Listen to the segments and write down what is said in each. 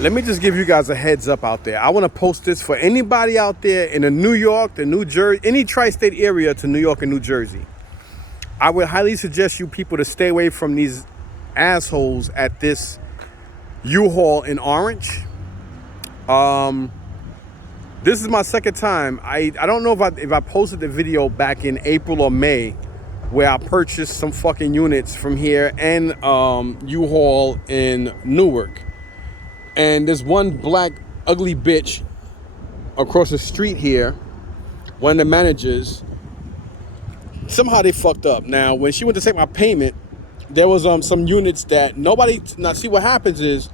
let me just give you guys a heads up out there. I want to post this for anybody out there in the New York, the New Jersey, any tri-state area to New York and New Jersey. I would highly suggest you people to stay away from these assholes at this U-Haul in Orange. This is my second time. I don't know if I posted the video back in April or May where I purchased some fucking units from here and U-Haul in Newark. And there's one black ugly bitch across the street here, one of the managers, somehow they fucked up. Now, when she went to take my payment, there was some units that nobody, now see what happens is,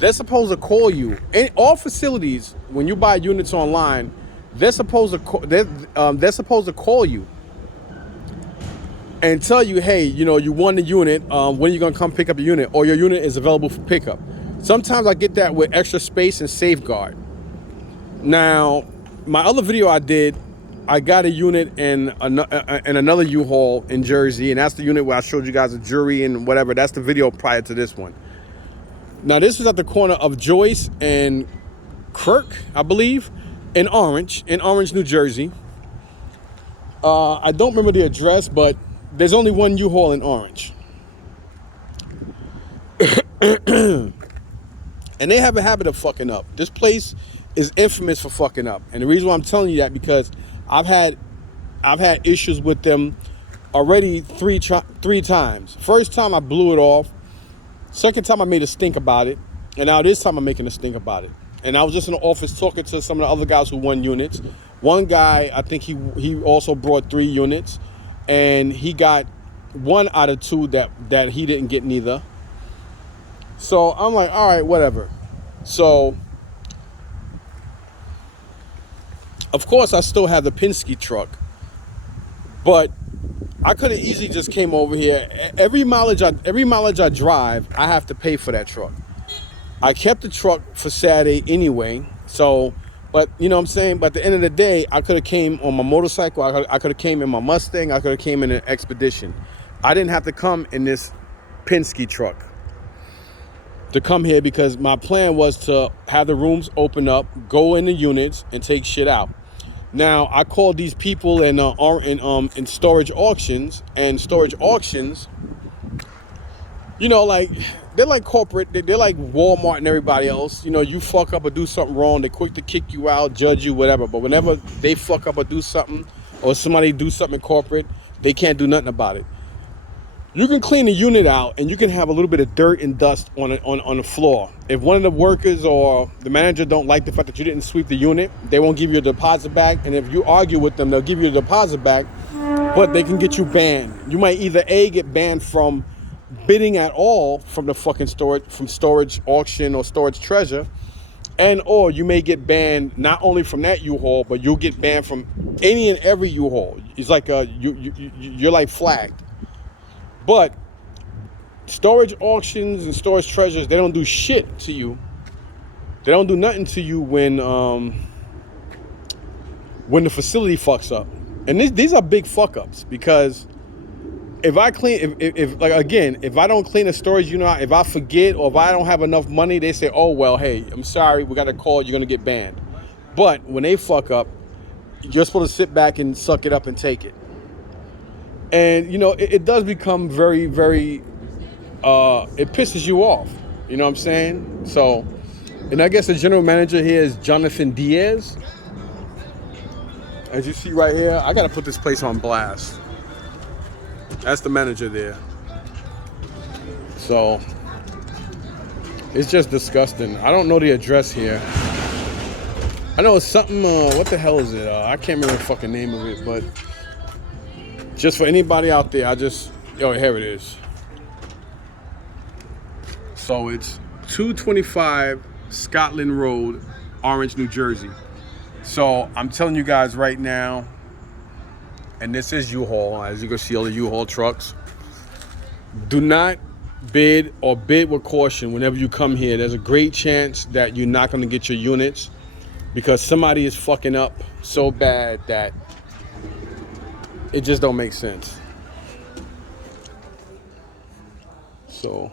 they're supposed to call you. In all facilities, when you buy units online, they're supposed to call you and tell you, hey, you know, you won the unit. When are you gonna come pick up your unit, or your unit is available for pickup? Sometimes I get that with Extra Space and Safeguard. Now, my other video I did, I got a unit in another U-Haul in Jersey, and that's the unit where I showed you guys the jewelry and whatever. That's the video prior to this one. Now, this is at the corner of Joyce and Kirk, I believe, in Orange, New Jersey. I don't remember the address, but there's only one U-Haul in Orange. And they have a habit of fucking up. This place is infamous for fucking up. And the reason why I'm telling you that, because I've had issues with them already three times. First time I blew it off. Second time I made a stink about it, and now this time I'm making a stink about it. And I was just in the office talking to some of the other guys who won units. One guy, I think he also brought 3 units, and he got 1 out of 2 that he didn't get neither. So I'm like, all right, whatever. So, of course, I still have the Penske truck, but I could have easily just came over here. Every mileage I drive, I have to pay for that truck. I kept the truck for Saturday anyway. So, but you know what I'm saying? But at the end of the day, I could have came on my motorcycle. I could have came in my Mustang. I could have came in an Expedition. I didn't have to come in this Penske truck to come here, because my plan was to have the rooms open up, go in the units, and take shit out. Now, I called these people in storage auctions, you know, like, they're like corporate, they're like Walmart and everybody else. You know, you fuck up or do something wrong, they're quick to kick you out, judge you, whatever. But whenever they fuck up or do something, or somebody do something in corporate, they can't do nothing about it. You can clean the unit out, and you can have a little bit of dirt and dust on the floor. If one of the workers or the manager don't like the fact that you didn't sweep the unit, they won't give you a deposit back. And if you argue with them, they'll give you a deposit back, but they can get you banned. You might either A, get banned from bidding at all from the fucking storage auction or storage treasure, and or you may get banned not only from that U-Haul, but you'll get banned from any and every U-Haul. It's like you're like flagged. But storage auctions and storage treasures, they don't do shit to you. They don't do nothing to you when the facility fucks up. And these are big fuck ups, because if I clean, if like, again, if I don't clean a storage unit, if I forget, or if I don't have enough money, they say, oh, well, hey, I'm sorry, we got to call, you're going to get banned. But when they fuck up, you're supposed to sit back and suck it up and take it. And, you know, it does become very, very, it pisses you off. You know what I'm saying? So, and I guess the general manager here is Jonathan Diaz. As you see right here, I got to put this place on blast. That's the manager there. So, it's just disgusting. I don't know the address here. I know it's something, what the hell is it? I can't remember the fucking name of it, but just for anybody out there, here it is. So it's 225 Scotland Road, Orange, New Jersey. So I'm telling you guys right now, and this is U-Haul, as you can see all the U-Haul trucks. Do not bid, or bid with caution whenever you come here. There's a great chance that you're not going to get your units, because somebody is fucking up so bad that it just don't make sense. So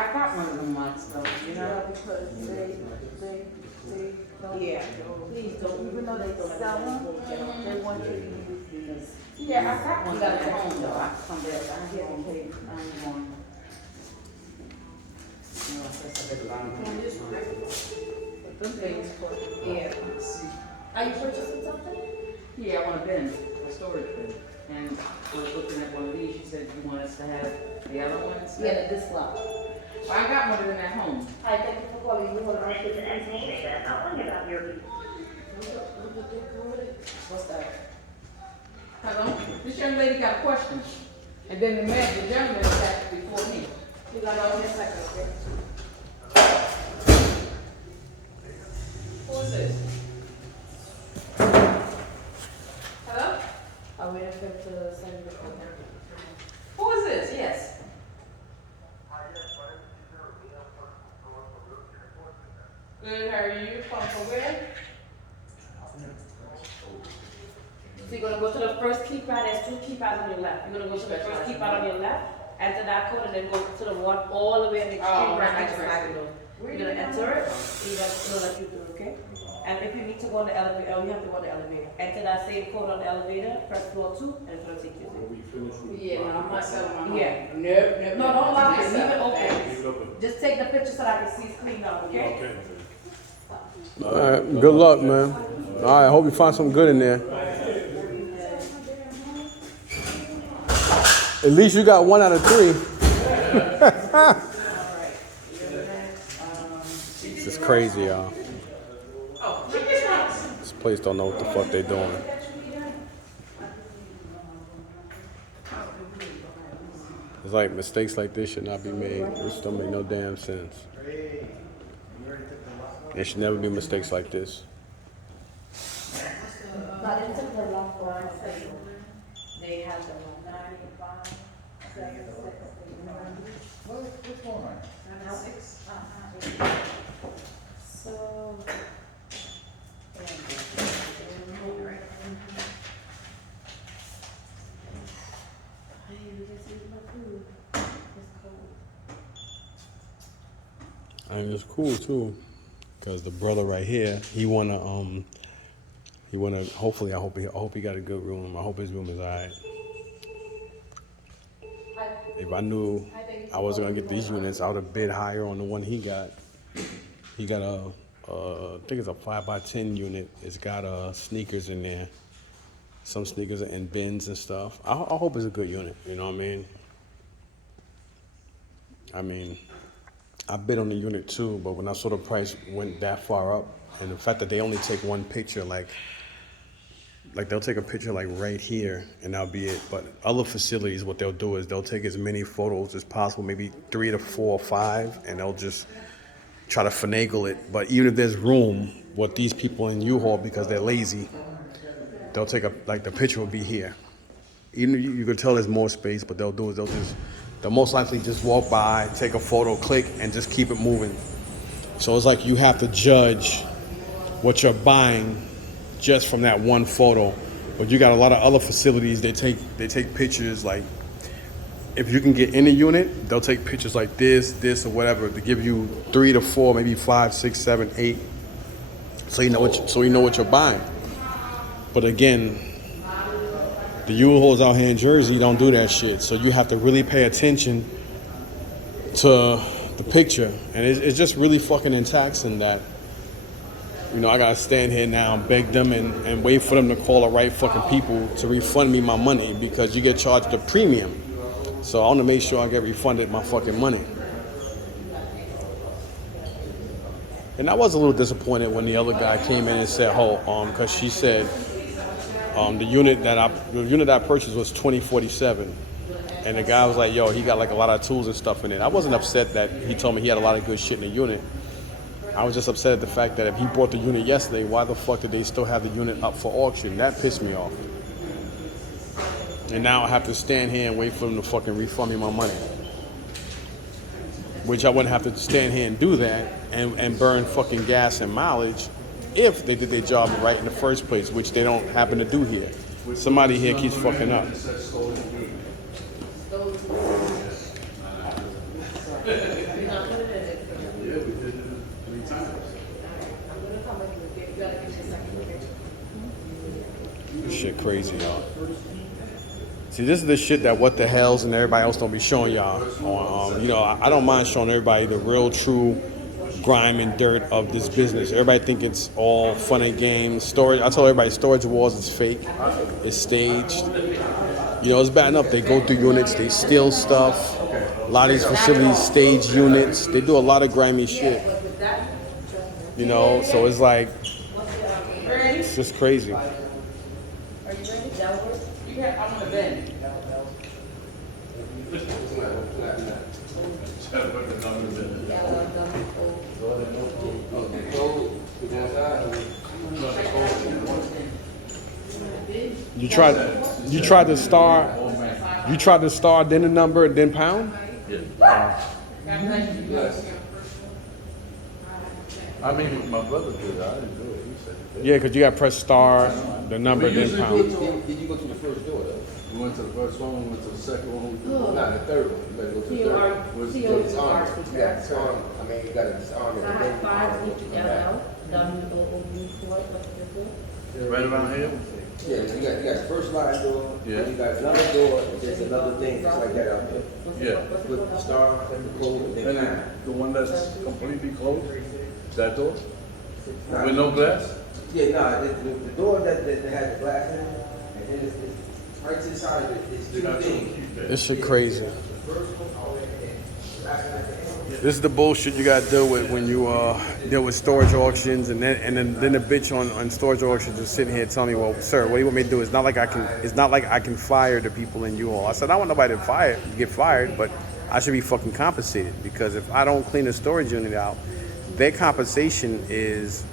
I got one of them once though, you Yeah, know? because they don't. Yeah. Please don't, even though they sell them, they want you to use these. Yeah, I got one at home though. I come back, I ain't gonna pay, I ain't going. No, that's a bit long. But them things for. Yeah. Are you purchasing something? Yeah, I want a bin, a storage bin. And I was looking at one of these, she said you want us to have the other ones? Yeah, the disc lock. Well, I got one of them at home. Hi, thank you for calling. You want to ask the answer? What's that? Hello? This young lady got a question. And then the gentleman sat before me. You got all this second, okay? Who is this? Hello? I'm waiting for him to send the code. Who is this? Yes. Good, how are you? From where? So you're gonna go to the first keypad, there's two keypads on your left. You're gonna go to the first keypad on your left, enter that code, and then go to the one all the way in the extreme right next to the door. You're gonna enter it, it'll let you through, okay? And if you need to go on the elevator, you have to go on the elevator. Enter that same code on the elevator, press floor 2, and it's gonna take you there. Yeah, no, I'm not selling my home. Yeah. Nope. No, don't lock it, leave it open. Thanks. Just take the picture so that I can see it's cleaned up, okay? All right, good luck, man. All right, I hope you find something good in there. At least you got 1 out of 3. This is crazy, y'all. This place don't know what the fuck they doing. It's like mistakes like this should not be made. This don't make no damn sense. There should never be mistakes like this. Not into the lock line. They have the 95 seconds. What's going on? So. And it's cool too, because the brother right here, he wanna hopefully I hope he got a good room. I hope his room is alright. If I knew I wasn't gonna get these units, I would have bid higher on the one he got. He got I think it's a 5x10 unit. It's got sneakers in there. Some sneakers and bins and stuff. I hope it's a good unit, you know what I mean, I bid on the unit too, but when I saw the price went that far up, and the fact that they only take one picture, like they'll take a picture like right here, and that'll be it. But other facilities, what they'll do is they'll take as many photos as possible, maybe 3 to 4 or 5, and they'll just try to finagle it. But even if there's room, what these people in U-Haul, because they're lazy, they'll take the picture will be here. Even if you can tell there's more space, but they'll most likely just walk by, take a photo, click, and just keep it moving. So it's like you have to judge what you're buying just from that one photo. But you got a lot of other facilities, they take pictures, like if you can get in a unit, they'll take pictures like this or whatever to give you 3 to 4, maybe 5, 6, 7, 8. So you know what you're buying. But again, the U-Hauls out here in Jersey don't do that shit. So you have to really pay attention to the picture. And it's just really fucking taxing that, I gotta stand here now and beg them and wait for them to call the right fucking people to refund me my money, because you get charged a premium. So I want to make sure I get refunded my fucking money. And I was a little disappointed when the other guy came in and said, because she said the unit that I purchased was 2047, and the guy was like, yo, he got like a lot of tools and stuff in it. I wasn't upset that he told me he had a lot of good shit in the unit. I was just upset at the fact that if he bought the unit yesterday, why the fuck did they still have the unit up for auction? That pissed me off. And now I have to stand here and wait for them to fucking refund me my money. Which I wouldn't have to stand here and do that and burn fucking gas and mileage if they did their job right in the first place, which they don't happen to do here. Somebody here keeps fucking up. crazy, y'all. See, this is the shit that What the Hells and everybody else don't be showing y'all. You know, I don't mind showing everybody the real, true grime and dirt of this business. Everybody think it's all fun and games. Storage. I tell everybody, storage wars is fake. It's staged. You know, it's bad enough they go through units, they steal stuff. A lot of these facilities stage units. They do a lot of grimy shit. You know, so it's like, it's just crazy. Are you ready? You got, I'm gonna bend. You tried to star, then the number, then pound? I mean, my brother did it. I didn't do it. He said it. Yeah, because you got to press star, the number, We then usually pound. Did you go to the first door though? We went to the first one, we went to the second one. Not the third one. You better go to the third one. Where's You the got third? disarm. You got disarm. I mean, you got to disarm it. I have 5 HLL, Right around here? Yeah, you got the first line door. Yeah. You got another door. And there's another thing just like that out there. Yeah. With the star and the code and And then then the one that's completely closed, that door? With no glass? yeah, nah, the door that has the glass in it, and then it's right to the side of it. It's two things. This shit crazy. This is the bullshit you gotta deal with when you deal with storage auctions, and then the bitch on storage auctions is sitting here telling me, well, sir, what do you want me to do? It's not like I can fire the people in U-Haul. I said, I don't want nobody to get fired, but I should be fucking compensated, because if I don't clean the storage unit out, their compensation is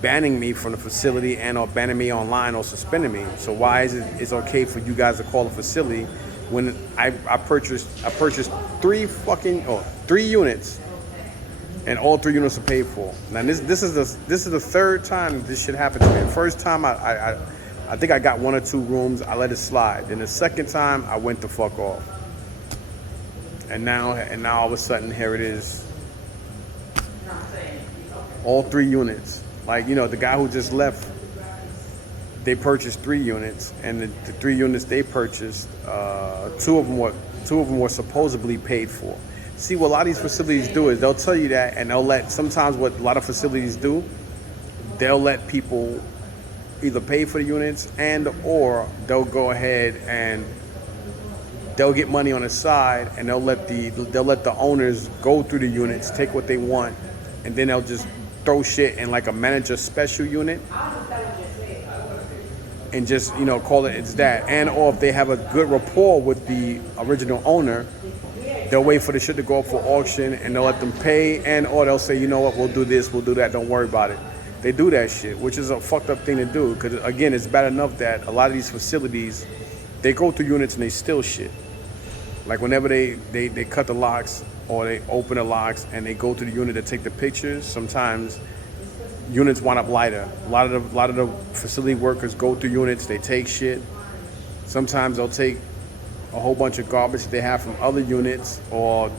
banning me from the facility and or banning me online or suspending me. So why is it's okay for you guys to call a facility when I purchased 3 units, and all 3 units are paid for. Now this is the third time this shit happened to me. The first time I think I got 1 or 2 rooms, I let it slide. Then the second time I went the fuck off. And now all of a sudden here it is. All 3 units. Like, you know, the guy who just left, they purchased 3 units, and the 3 units they purchased, 2 of them were supposedly paid for. See, what a lot of these facilities do is they'll tell you that, and sometimes what a lot of facilities do, they'll let people either pay for the units or they'll go ahead and they'll get money on the side, and they'll let the owners go through the units, take what they want, and then they'll just throw shit in like a manager special unit and just, you know, call it it's that. And or if they have a good rapport with the original owner, they'll wait for the shit to go up for auction, and they'll let them pay, and or they'll say, you know what, we'll do this, we'll do that, don't worry about it. They do that shit, which is a fucked up thing to do, because again, it's bad enough that a lot of these facilities, they go through units and they steal shit. Like whenever they cut the locks or they open the locks and they go to the unit to take the pictures, sometimes units wind up lighter. A lot of the facility workers go through units, they take shit. Sometimes they'll take a whole bunch of garbage they have from other units, or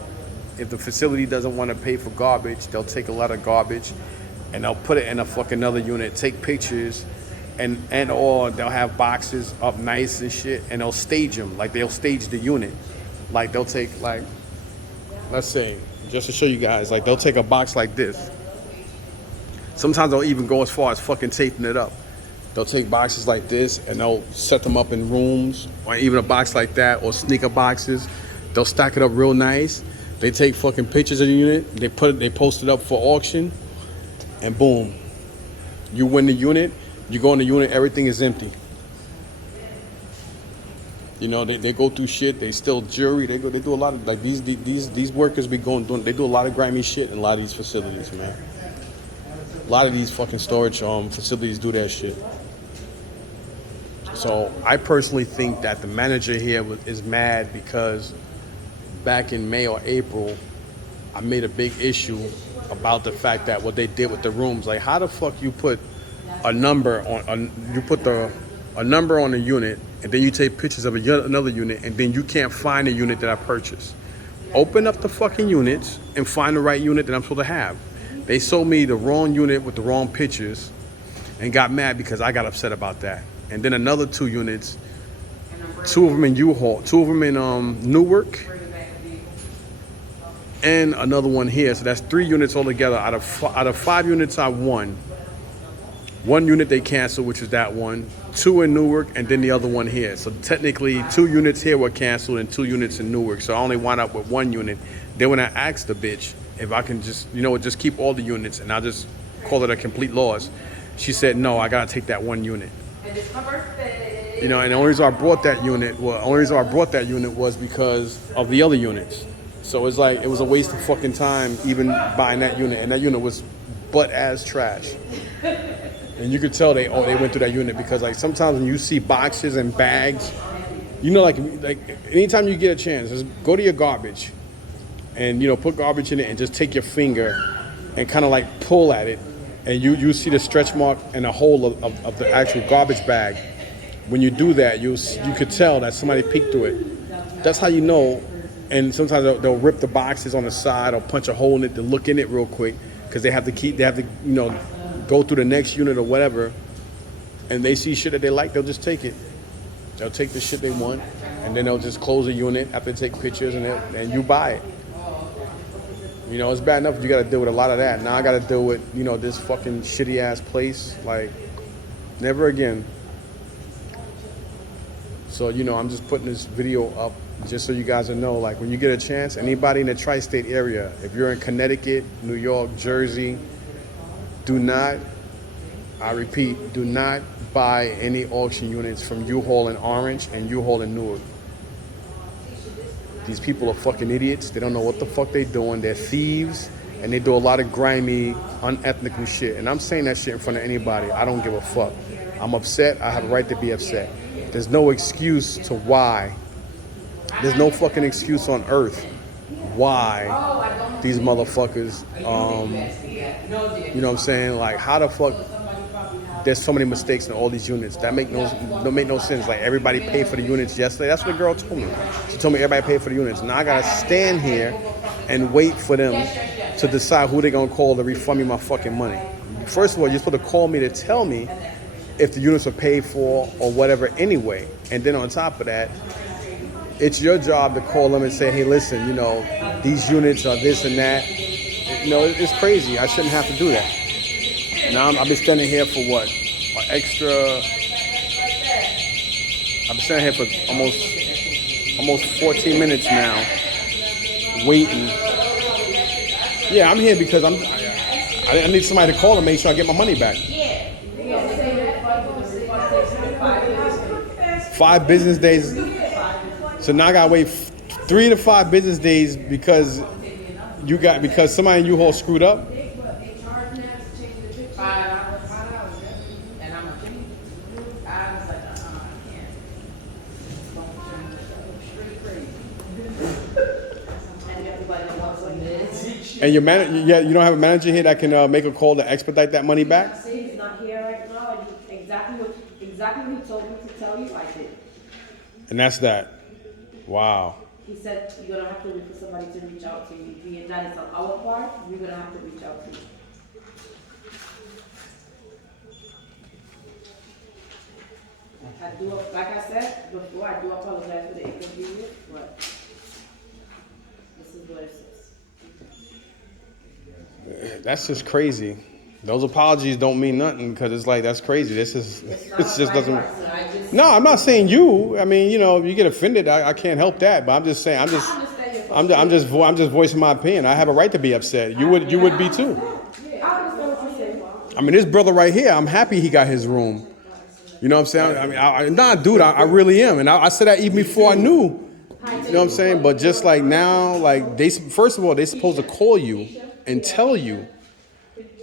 if the facility doesn't want to pay for garbage, they'll take a lot of garbage and they'll put it in a fucking another unit, take pictures, and or they'll have boxes up nice and shit, and they'll stage them. Like they'll stage the unit. Like they'll take, like, let's say, just to show you guys, like they'll take a box like this. Sometimes they'll even go as far as fucking taping it up. They'll take boxes like this and they'll set them up in rooms, or even a box like that, or sneaker boxes. They'll stack it up real nice. They take fucking pictures of the unit, they post it up for auction, and boom. You win the unit, you go in the unit, everything is empty. You know, they go through shit, they steal jewelry, they do a lot of, like, these workers they do a lot of grimy shit in a lot of these facilities, man. A lot of these fucking storage facilities do that shit. So I personally think that the manager here is mad because back in May or April, I made a big issue about the fact that what they did with the rooms. Like, how the fuck you put a number on a number on a unit, and then you take pictures of another unit, and then you can't find the unit that I purchased. Open up the fucking units and find the right unit that I'm supposed to have. They sold me the wrong unit with the wrong pictures and got mad because I got upset about that. and then another 2 units. 2 of them in U-Haul, 2 of them in Newark, and another one here. So that's 3 units altogether. Out of 5 units, I won. 1 unit they canceled, which is that one. 2 in Newark, and then the other one here. So technically, 2 units here were canceled and 2 units in Newark. So I only wound up with 1 unit. Then when I asked the bitch if I can just, just keep all the units and I'll just call it a complete loss, she said, no, I gotta take that 1 unit. And it's my birthday. And the only reason I brought that unit, was because of the other units. So it's like, it was a waste of fucking time even buying that unit. And that unit was butt ass trash. And you could tell they went through that unit because like sometimes when you see boxes and bags, like anytime you get a chance, just go to your garbage and put garbage in it and just take your finger and kind of like pull at it, and you see the stretch mark and the hole of the actual garbage bag. When you do that, you could tell that somebody peeked through it. That's how you know. And sometimes they'll rip the boxes on the side or punch a hole in it to look in it real quick because they have to go through the next unit or whatever, and they see shit that they like, they'll just take it. They'll take the shit they want, and then they'll just close the unit after they take pictures, and you buy it. It's bad enough you got to deal with a lot of that. Now I got to deal with, this fucking shitty ass place. Like, never again. So, I'm just putting this video up just so you guys will know, like, when you get a chance, anybody in the tri-state area, if you're in Connecticut, New York, Jersey, do not buy any auction units from U-Haul in Orange and U-Haul in Newark. These people are fucking idiots. They don't know what the fuck they're doing. They're thieves, and they do a lot of grimy, unethical shit. And I'm saying that shit in front of anybody. I don't give a fuck. I'm upset. I have a right to be upset. There's no excuse to why. There's no fucking excuse on earth why these motherfuckers, you know what I'm saying? Like, how the fuck there's so many mistakes in all these units? That don't make no sense. Like, everybody paid for the units yesterday. That's what the girl told me. She told me everybody paid for the units. Now I gotta stand here and wait for them to decide who they're gonna call to refund me my fucking money. First of all, you're supposed to call me to tell me if the units are paid for or whatever anyway. And then on top of that, it's your job to call them and say, hey, listen, these units are this and that. It's crazy. I shouldn't have to do that. Now I've been standing here for what? I've been standing here for almost 14 minutes now, waiting. Yeah, I'm here because I need somebody to call and make sure I get my money back. 5 business days. So now I gotta wait 3 to 5 business days because somebody in U-Haul screwed up. And your you don't have a manager here that can make a call to expedite that money back? He's not here right now, and exactly what he told me to tell you, I did. And that's that. Wow. He said you're gonna have to wait for somebody to reach out to you. Being that it's on our part, we're gonna have to reach out to you. Like I said before, I do apologize for the inconvenience, but this is what it says. That's just crazy. Those apologies don't mean nothing because it's like, that's crazy. It just doesn't. No, I'm not saying you. I mean, you get offended. I can't help that. But I'm just saying, I'm just voicing my opinion. I have a right to be upset. You would be too. I mean, this brother right here, I'm happy he got his room. You know what I'm saying? Dude, I really am. And I said that even before I knew. You know what I'm saying? But just like now, like first of all, they're supposed to call you and tell you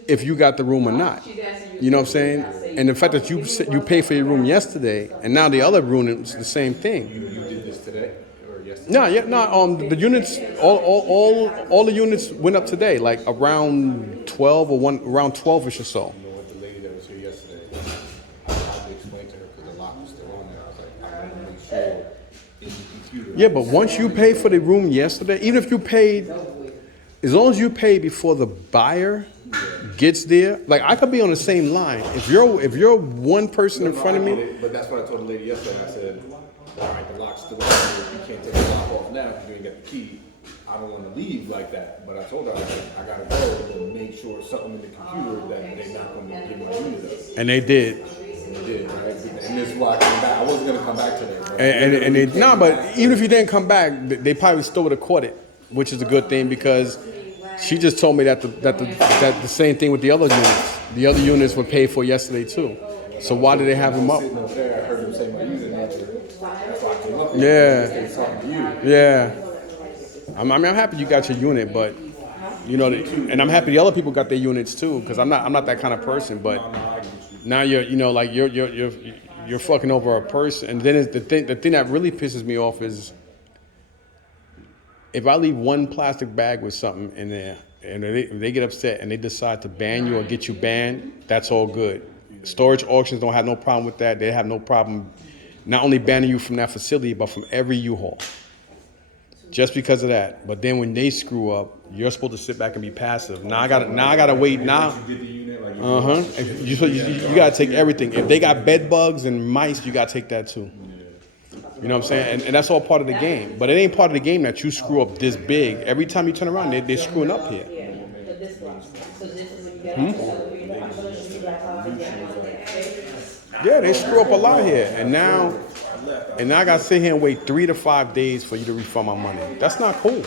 if you got the room or not. You know what I'm saying? And the fact that you paid for your room yesterday, and now the other room is the same thing. You did this today or yesterday? No. The units, all the units went up today, like around 12 or around 12ish or so. You know what, the lady that was here yesterday, I had to explain to her because the lock was still on there. I was like, I want to make sure in the computer. Yeah, but once you paid for the room yesterday, even if you paid, as long as you paid before the buyer gets there, like I could be on the same line. If you're one person in front of me, But that's what I told the lady yesterday. I said, all right, the lock's still on here. You can't take the lock off now because you ain't got the key. I don't want to leave like that. But I told her, I was like, I gotta go to make sure something in the computer that they're not going to give my unit up. and they did. They did, right? And this is why I came back. I wasn't gonna come back today. But And they but even if you didn't come back, they probably still would have caught it, which is a good thing because she just told me that the same thing with the other units. The other units were paid for yesterday too. So why did they have them up? sitting over there, I heard them say my unit number. That's why I came up. Yeah. They was talking to you. Yeah. I mean, I'm happy you got your unit, but you know, and I'm happy the other people got their units too, because I'm not that kind of person. But now you're fucking over a person, and then the thing that really pisses me off is if I leave one plastic bag with something in there, and they get upset and they decide to ban you or get you banned, that's all good. Storage auctions don't have no problem with that. They have no problem not only banning you from that facility, but from every U-Haul. Just because of that. But then when they screw up, you're supposed to sit back and be passive. Now I gotta wait. Now, you gotta take everything. If they got bed bugs and mice, you gotta take that too. You know what I'm saying? And that's all part of the game. But it ain't part of the game that you screw up this big. Every time you turn around, they're screwing up here. Yeah, they screw up a lot here. And now I gotta sit here and wait 3 to 5 days for you to refund my money. That's not cool.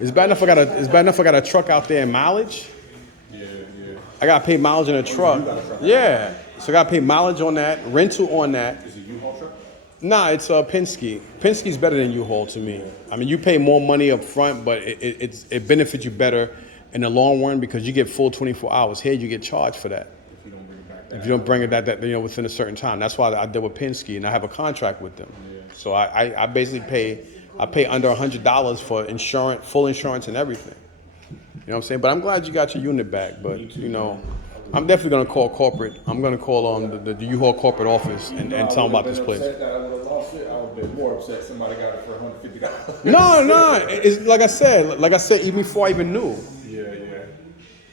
It's bad enough I got a truck out there in mileage. I gotta pay mileage in a truck. Yeah. So I gotta pay mileage on that, rental on that. Is it U-Haul truck? Nah, it's Penske. Penske's better than U-Haul to me. I mean, you pay more money up front, but it benefits you better in the long run because you get full 24 hours. Here, you get charged for that. If you don't bring it that within a certain time. That's why I deal with Penske, and I have a contract with them. So I basically pay under $100 for insurance, full insurance and everything. You know what I'm saying? But I'm glad you got your unit back. But you know, I'm definitely gonna call corporate. I'm gonna call the U-Haul corporate office and tell them about this place. I would have lost it. I would have been more upset. Somebody got it for $150. No, it's like I said, even before I even knew. Yeah.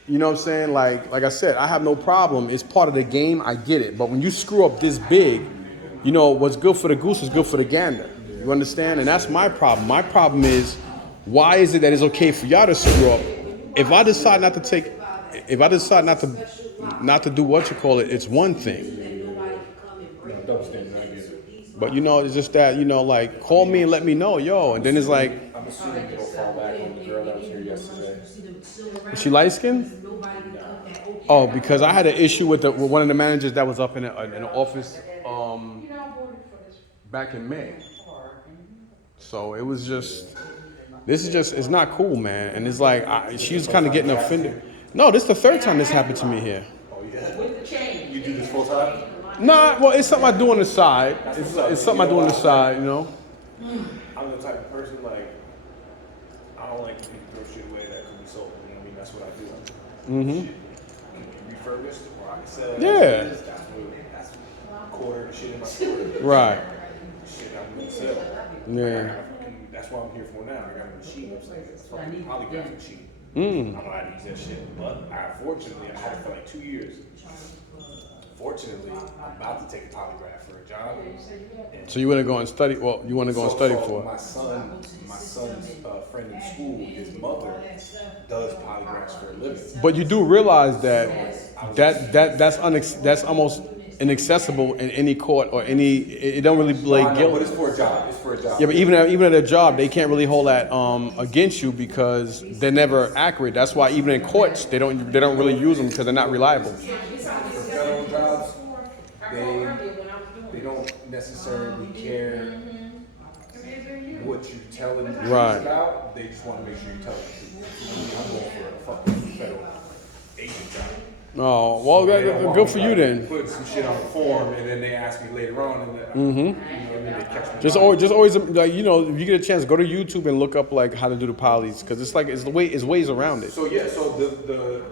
You know what I'm saying? Like I said, I have no problem. It's part of the game. I get it. But when you screw up this big, you know, what's good for the goose is good for the gander. You understand? And that's my problem. My problem is, why is it that it's okay for y'all to screw up? If I decide not to do what you call it, it's one thing. But you know, it's just that, you know, like, call me and let me know, yo. And then it's like, I'm assuming it'll fall back on the girl that was here yesterday. is she light skinned? Oh, because I had an issue with one of the managers that was up in the office back in May. So it was just, it's not cool, man. And it's like, she was kind of getting offended. No, this is the third time this happened to me here. Oh yeah. You do this full time? Nah, well, it's something I do on the side. It's something I do on the side, you know. I'm the type of person, like, I don't like to throw shit away that could be sold. You know what I mean? That's what I do. Shit can be refurbished or I can sell it. Yeah. That's quarter the shit in my store. Right. Shit I'm gonna sell. Yeah. That's what I'm here for now. I got a machine upstairs. It's a fucking polygraph machine. I Mm. don't know how to use that shit, but fortunately, I had it for like 2 years. Fortunately, I'm about to take a polygraph for a job. So you want to go and study? Well, you want to go and study for my son's friend in school, his mother does polygraphs for a living. But you do realize that's almost inaccessible in any court or any. It don't really lay But guilt. it's for a job. It's for a job. Yeah, but even at a job, they can't really hold that against you because they're never accurate. That's why even in courts, they don't really use them because they're not reliable. Federal jobs, they don't necessarily care what you're telling the truth Right. about. They just want to make sure you're telling the truth. I'm going for a fucking federal agent job. Oh, well, They don't want good me, for you like, then. Put some shit on the form, and then they ask me later on, and you know what I mean, they catch me. Just always, like, you know, if you get a chance, go to YouTube and look up like how to do the polys because it's ways around it. So yeah, so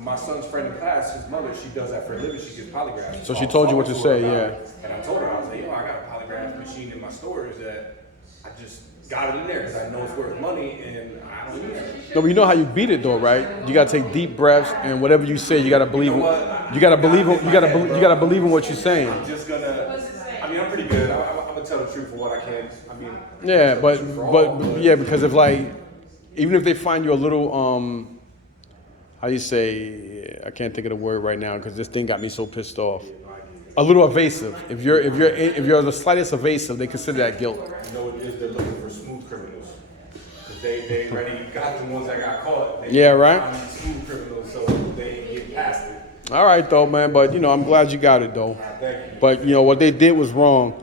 my son's friend in class, his mother, she does that for a living. She gives polygraphs. So she told you what to say, yeah. And I told her, I was like, yo, I got a polygraph machine in my storage that I just got it in there because I know it's worth money and I don't use it. No, but you know how you beat it though, right? You gotta take deep breaths, and whatever you say, you gotta believe. You know what? You gotta believe. You gotta. You gotta believe in what you're saying. I'm just gonna. I mean, I'm pretty good. I'm gonna tell the truth for what I can. I mean. Yeah, but yeah, because if like, even if they find you a little how you say, I can't think of the word right now because this thing got me so pissed off. A little evasive. If you're the slightest evasive, they consider that guilt. You know what it is? They're looking for smooth criminals. Cause they already got the ones that got caught. They Yeah, right. found smooth criminals, so they ain't get past it. All right, though, man. But you know, I'm glad you got it, though. Thank you. But you know what they did was wrong,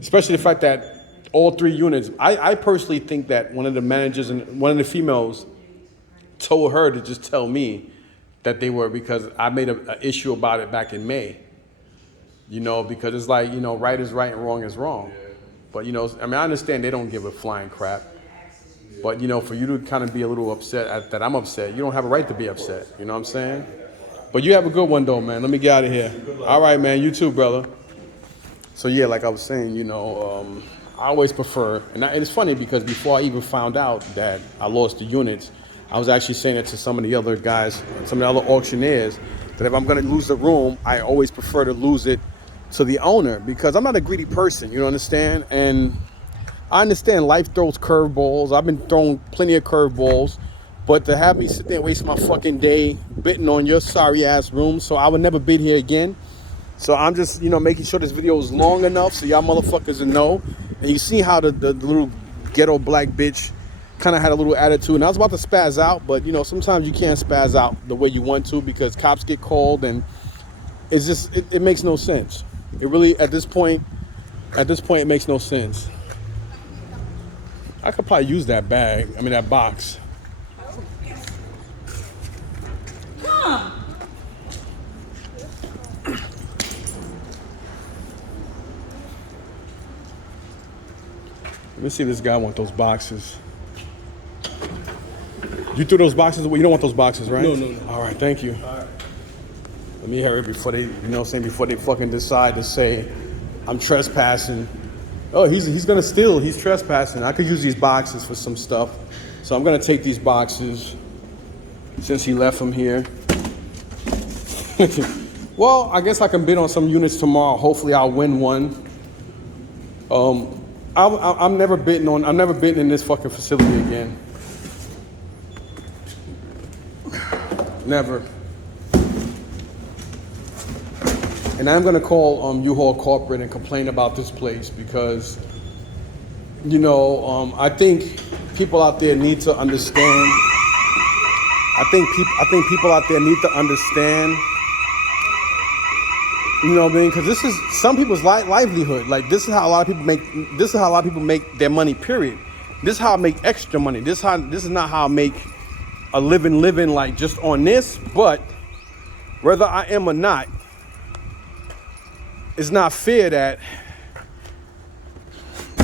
especially the fact that all 3 units. I personally think that one of the managers and one of the females told her to just tell me that they were, because I made an issue about it back in May. You know, because it's like, you know, right is right and wrong is wrong. But you know, I mean, I understand they don't give a flying crap. But you know, for you to kind of be a little upset at that I'm upset, you don't have a right to be upset. You know what I'm saying? But you have a good one though, man. Let me get out of here. All right, man. You too, brother. So yeah, like I was saying, you know, I always prefer, and it's funny because before I even found out that I lost the units, I was actually saying it to some of the other guys, some of the other auctioneers, that if I'm going to lose the room, I always prefer to lose it to the owner, because I'm not a greedy person, you understand? And I understand life throws curveballs. I've been thrown plenty of curveballs, but to have me sit there and waste my fucking day bidding on your sorry ass room, so I would never bid here again. So I'm just, you know, making sure this video is long enough so y'all motherfuckers will know. And you see how the little ghetto black bitch kind of had a little attitude. And I was about to spaz out, but you know, sometimes you can't spaz out the way you want to because cops get called, and it's just, it makes no sense. It really, at this point, it makes no sense. I could probably use that bag, that box. Let me see if this guy want those boxes. You threw those boxes away? You don't want those boxes, right? No. All right, thank you. All right. Let me hurry before they, you know what I'm saying, before they fucking decide to say I'm trespassing. Oh, he's gonna steal. He's trespassing. I could use these boxes for some stuff. So I'm gonna take these boxes since he left them here. Well, I guess I can bid on some units tomorrow. Hopefully I'll win one. I'm never bidding in this fucking facility again. Never. And I'm gonna call U-Haul corporate and complain about this place because, you know, I think people out there need to understand. I think people out there need to understand. You know what I mean? Because this is some people's livelihood. Like this is how a lot of people make. This is how a lot of people make their money. Period. This is how I make extra money. This is not how I make a living like just on this. But whether I am or not, it's not fair that,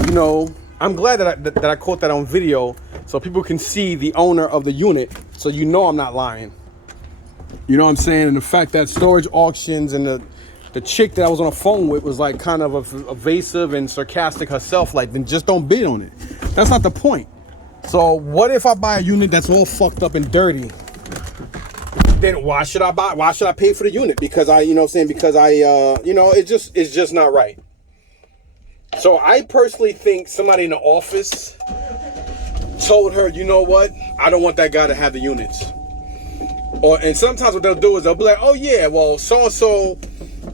you know. I'm glad that I caught that on video so people can see the owner of the unit, so you know I'm not lying. You know what I'm saying? And the fact that storage auctions and the chick that I was on the phone with was like kind of evasive and sarcastic herself, like, then just don't bid on it. That's not the point. So what if I buy a unit that's all fucked up and dirty? Then why should I pay for the unit? Because I, you know what I'm saying, because I, you know, it's just not right. So I personally think somebody in the office told her, you know what, I don't want that guy to have the units. And sometimes what they'll do is they'll be like, oh yeah, well, so-and-so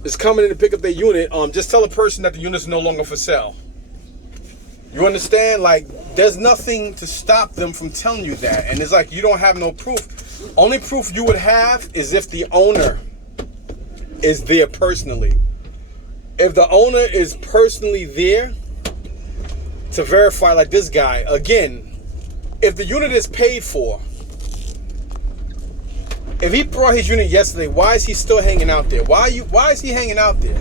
is coming in to pick up their unit. Just tell the person that the unit's no longer for sale. You understand? Like, there's nothing to stop them from telling you that. And it's like, you don't have no proof. Only proof you would have is if the owner is there personally. If the owner is personally there to verify, like this guy, again, if the unit is paid for, if he brought his unit yesterday, why is he still hanging out there? Why is he hanging out there?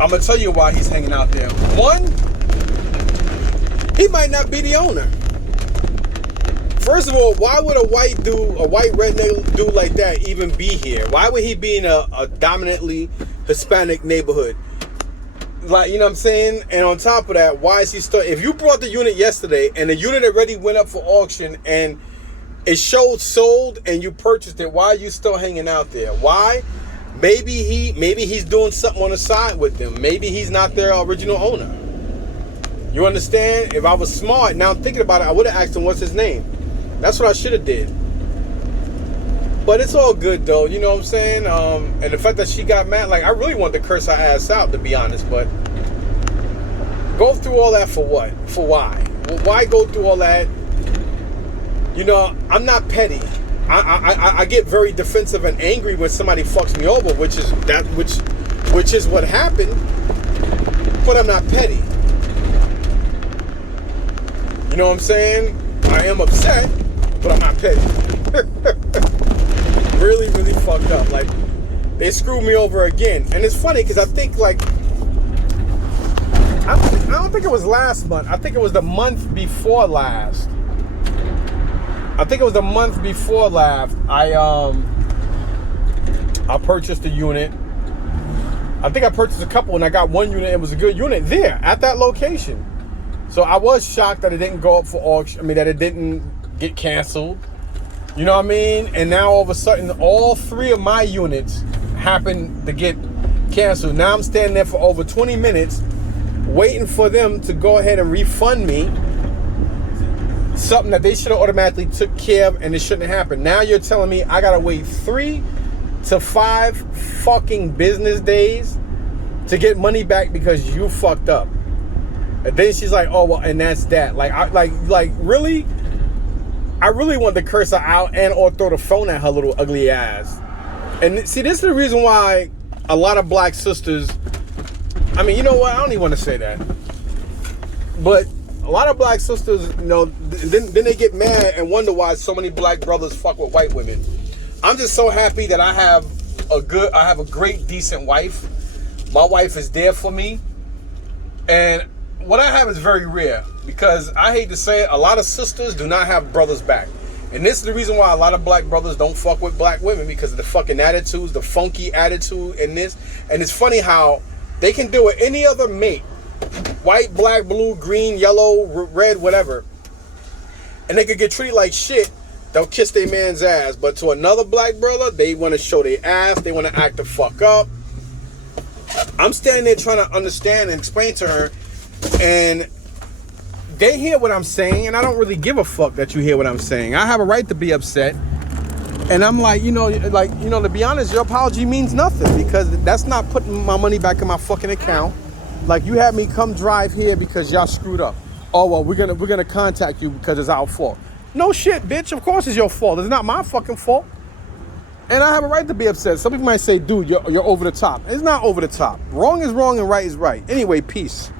I'm gonna tell you why he's hanging out there. One, he might not be the owner. First of all, why would a white redneck dude like that even be here? Why would he be in a dominantly Hispanic neighborhood? Like, you know what I'm saying? And on top of that, why is he still... If you brought the unit yesterday and the unit already went up for auction and it showed sold and you purchased it, why are you still hanging out there? Why? Maybe he's doing something on the side with them. Maybe he's not their original owner. You understand? If I was smart, now I'm thinking about it, I would have asked him what's his name. That's what I should have did. But it's all good though, you know what I'm saying? And the fact that she got mad, like I really wanted to curse her ass out, to be honest, but go through all that for what? For why? Well, why go through all that? You know, I'm not petty. I get very defensive and angry when somebody fucks me over, which is what happened. But I'm not petty. You know what I'm saying? I am upset, but I'm not petty. Really, really fucked up. Like, they screwed me over again. And it's funny because I think, like, I don't think it was last month. I think it was the month before last. I purchased a unit. I think I purchased a couple and I got one unit. It was a good unit there at that location. So I was shocked that it didn't go up for auction. I mean, that it didn't get canceled. You know what I mean? And now all of a sudden, all 3 of my units happened to get canceled. Now I'm standing there for over 20 minutes waiting for them to go ahead and refund me something that they should have automatically took care of and it shouldn't happen. Now you're telling me I gotta wait 3 to 5 fucking business days to get money back because you fucked up. And then she's like, oh well, and that's that. Like really? I really wanted to curse her out and or throw the phone at her little ugly ass. And see, this is the reason why a lot of black sisters, I mean, you know what? I don't even want to say that. But a lot of black sisters, you know, then they get mad and wonder why so many black brothers fuck with white women. I'm just so happy that I have a great, decent wife. My wife is there for me. And what I have is very rare because I hate to say it, a lot of sisters do not have brothers back. And this is the reason why a lot of black brothers don't fuck with black women, because of the fucking attitudes, the funky attitude in this. And it's funny how they can deal with any other mate, white, black, blue, green, yellow, red, whatever, and they could get treated like shit. They'll kiss their man's ass. But to another black brother, they want to show their ass. They want to act the fuck up. I'm standing there trying to understand and explain to her, and they hear what I'm saying, and I don't really give a fuck that you hear what I'm saying. I have a right to be upset. And I'm like, to be honest, your apology means nothing, because that's not putting my money back in my fucking account. Like, you had me come drive here because y'all screwed up. Oh well, we're gonna contact you because it's our fault. No shit, bitch. Of course it's your fault. It's not my fucking fault. And I have a right to be upset. Some people might say, dude, you're over the top. It's not over the top. Wrong is wrong and right is right. Anyway, peace.